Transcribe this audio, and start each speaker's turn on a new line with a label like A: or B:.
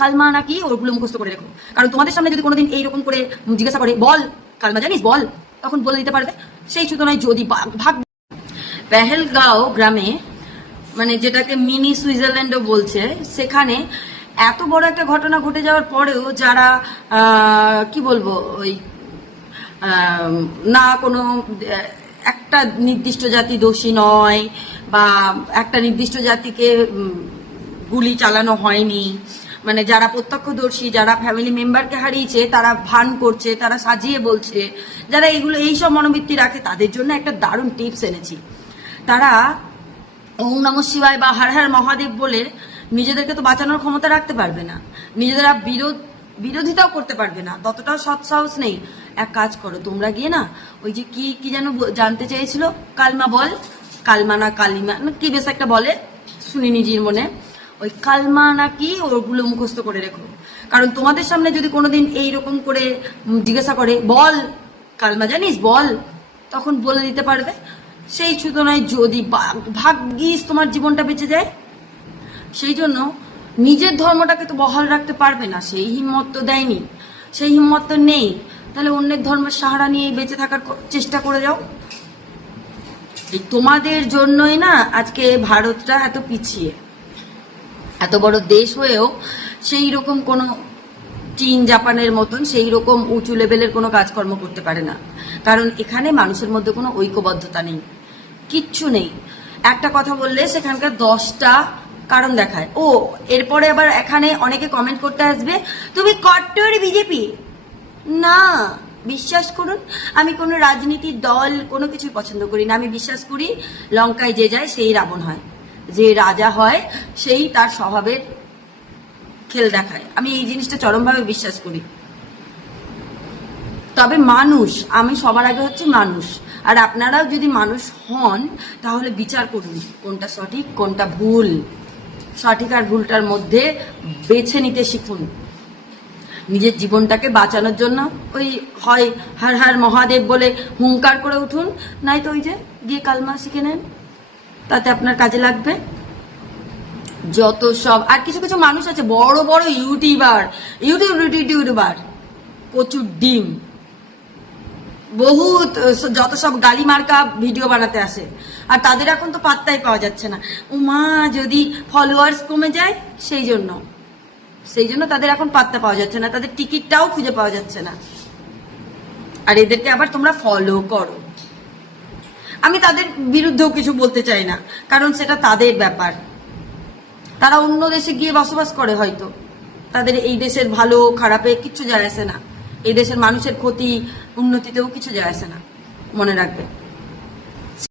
A: কালমা নাকি ওগুলো মুখস্থ করে রেখো। কারণ তোমাদের সামনে যদি কোনোদিন এইরকম করে জিজ্ঞাসা করে, বল, কালমা জানিস, বল, তখন বলে দিতে পারবে। সেই সুতরাং যদি ভাগ পেহেলগাঁও গ্রামে মানে যেটাকে মিনি সুইজারল্যান্ডও বলছে, সেখানে এত বড় একটা ঘটনা ঘটে যাওয়ার পরেও যারা কি বলব, ওই না কোনো একটা নির্দিষ্ট জাতি দোষী নয় বা একটা নির্দিষ্ট জাতিকে গুলি চালানো হয়নি মানে যারা প্রত্যক্ষদর্শী, যারা ফ্যামিলি মেম্বারকে হারিয়েছে, তারা ভান করছে, তারা সাজিয়ে বলছে, যারা এগুলো এইসব মনোবৃত্তি রাখে, তাদের জন্য একটা দারুণ টিপস এনেছি। তারা ওম নম শিবায় বা হর হর মহাদেব বলে নিজেদেরকে তো বাঁচানোর ক্ষমতা রাখতে পারবে না। নিজেরা বিরোধ, বিরোধিতাও করতে পারবে না। ততটাও সৎ সাহস নেই। এক কাজ করো, তোমরা গিয়ে না, ওই যে কি কি যেন জানতে চেয়েছিল? কালমা বল? কালমা না কালিমা কি বেশ একটা বলে? শুনি নিজের মনে। ওই কালমা নাকি ওগুলো মুখস্থ করে রেখো। কারণ তোমাদের সামনে যদি কোনোদিন এইরকম করে জিজ্ঞাসা করে, বল, কালমা জানিস? বল। তখন বলে দিতে পারবে। সেই সুতরাং যদি ভাগ্যিস তোমার জীবনটা বেঁচে যায়। সেই জন্য নিজের ধর্মটাকে তো বহাল রাখতে পারবে না। সেই হিম্মত তো দেয়নি। সেই হিম্মত তো নেই। তাহলে অন্যের ধর্মের সাহারা নিয়ে বেঁচে থাকার চেষ্টা করে যাও। তোমাদের জন্যই না আজকে ভারতটা এত পিছিয়ে। এত বড় দেশ হয়েও সেই রকম কোনো চীন, জাপানের মতন সেই রকম উঁচু লেভেলের কোনো কাজকর্ম করতে পারে না। কারণ এখানে মানুষের মধ্যে কোনো ঐক্যবদ্ধতা নেই। কিচ্ছু নেই। একটা কথা বললে সেখানকার দশটা কারণ দেখায়। ও, এরপরে আবার এখানে অনেকে কমেন্ট করতে আসবে, তুমি কট্টর বিজেপি? না, বিশ্বাস করুন, আমি কোনো রাজনীতির দল কোনো কিছুই পছন্দ করি না। আমি বিশ্বাস করি লঙ্কায় যে যায় সেই রাবণ হয়। যে রাজা হয়, সেই তার স্বভাবের খেল দেখায়। আমি এই জিনিসটা চরমভাবে বিশ্বাস করি। তবে মানুষ, আমি সবার আগে হচ্ছে মানুষ। আর আপনারাও যদি মানুষ হন, তাহলে বিচার করুন কোনটা সঠিক, কোনটা ভুল। সঠিক আর ভুলটার মধ্যে বেছে নিতে শিখুন। নিজের জীবনটাকে বাঁচানোর জন্য ওই হয় হার হার মহাদেব বলে হুঙ্কার করে উঠুন নাই তো ওই যে গিয়ে কালমা শিখে নেন। তাতে আপনার কাজে লাগবে? যত সব, আর কিছু কিছু মানুষ আছে, বড় বড় ইউটিউবার, ইউটিউব, ইউটিউবার, প্রচুর ডিম। বহুত যত সব গালি মার্কা ভিডিও বানাতে আসে। আর তাদের এখন তো পাত্তাই পাওয়া যাচ্ছে না। উমা, যদি ফলোয়ার্স কমে যায়, সেই জন্য। সেই জন্য তাদের এখন পাত্তা পাওয়া যাচ্ছে না। তাদের টিকিটটাও খুঁজে পাওয়া যাচ্ছে না। আর এদেরকে আবার তোমরা ফলো করো। আমি তাদের বিরুদ্ধেও কিছু বলতে চাই না, কারণ সেটা তাদের ব্যাপার। তারা অন্য দেশে গিয়ে বসবাস করে হয়তো। তাদের এই দেশের ভালো, খারাপে কিচ্ছু যায় আসে না। এই দেশের মানুষের ক্ষতি, উন্নতিতেও কিছু যায় আসে না। মনে রাখবে